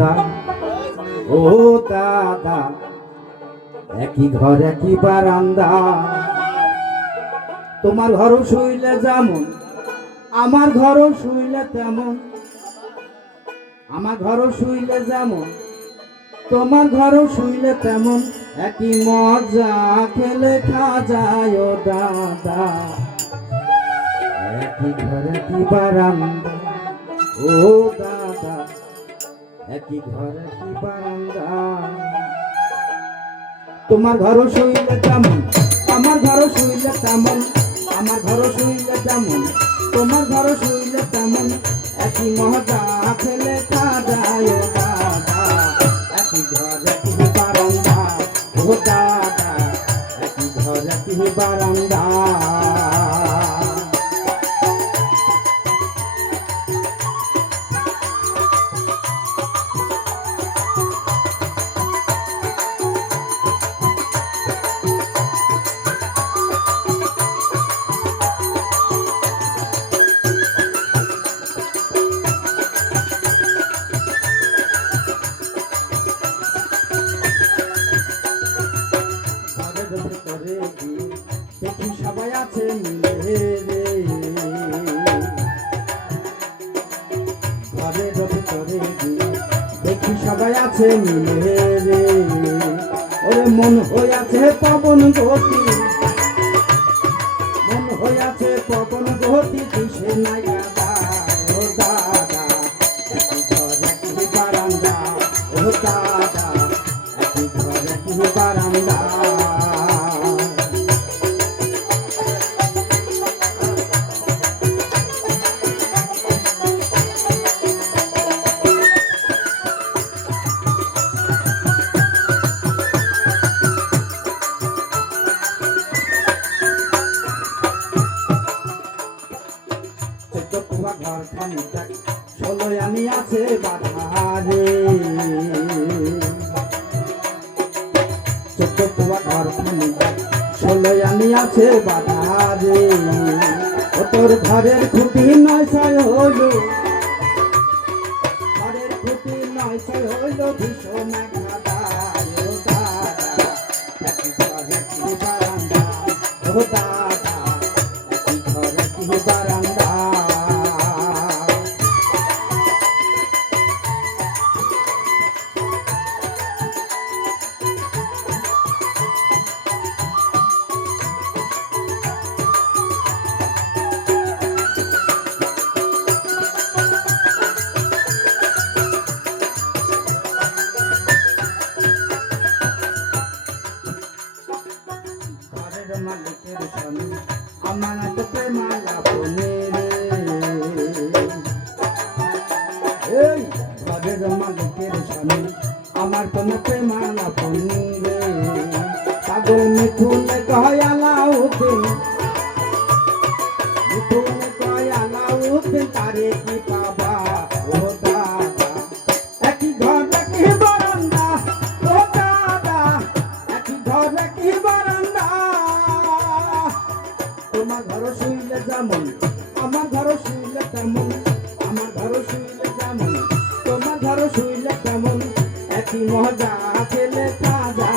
বারান্দা ও দাদা, একই ঘর একই বারান্দা। তোমার ঘরও শুইলে যেমন আমার ঘরও শুইলে তেমন, আমার ঘরও শুইলে যেমন তোমার ঘরও শুইলে তেমন, একই মজা খেলে খাজায় ও দাদা, একই ঘর একই বারান্দা ও দাদা, একই ঘর একই বারান্দা। তোমার ঘরও শুইলে তেমন আমার ঘরও শুইলে তেমন, আমার ঘরও শুইলে তেমন তোমার ঘরও শুইলে তেমন, একই মজা খেলে খাজায় ও দাদা, একই ঘর একই বারান্দা ও দাদা, একই ঘর একই বারান্দা। দেখি সবাই আছে মিলে রে, ঘরের ভিতরে দেখি সবাই আছে মিলে রে, ওরে মন হইয়াছে পবন গতি, মন হইয়াছে পবন গতি, দিশে নাই দাদা ও দাদা, একই ঘর একই বারান্দা ও দাদা, একই ঘর একই বারান্দা। ঘরখানি ষোলোই আমি আছে বাধারে, চোদ্দ কুয়া ঘরখানি ষোলোই আমি আছে বাধারে, ও তোর ঘরের খুঁটি নয় ছয় হইল, ঘরের খুঁটি নয় ছয় হইল, ভীষণ ঘাটায় ও দাদা, একই ঘর একই বারান্দা ও দাদা, একই ঘর একই বারান্দা। মালিকের স্বামী আমার তো প্রেমালা বনে রে, এই ঘরের মালিকের স্বামী আমার কোনো প্রেমালা বনে রে, পাগল মিঠুনে কয় আলাউদ্দিন, মিঠুনে কয় আলাউদ্দিন, তারে কি পাবা ও দাদা, একই ঘর একই বারান্দা ও দাদা, একই ঘর একই বারান্দা। তোমার ঘরও শুইলে যেমন আমার ঘরও শুইলে তেমন, আমার ঘরও শুইলে যেমন তোমার ঘরও শুইলে তেমন, একই মজা খেলে খাজা